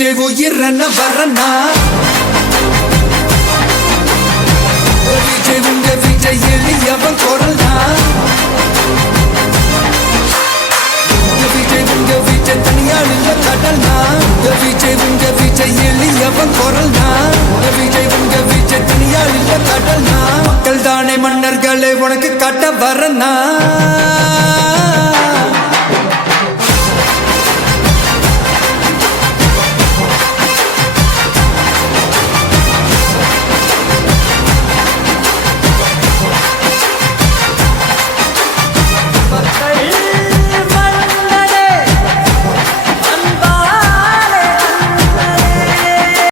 விஜய் உயிரன வரனா விஜய் உங்க விஜய் எளியவன் குரல்னா விஜய் உங்க விஜய் தனியால் இல்ல கடல்னா விஜய் உங்க விஜய் எளியவன் குரல்னா விஜய் உங்க விஜய் தனியால் இல்ல கடல்னா மக்கள் தானே மன்னர்களே உனக்கு காட்ட வரனா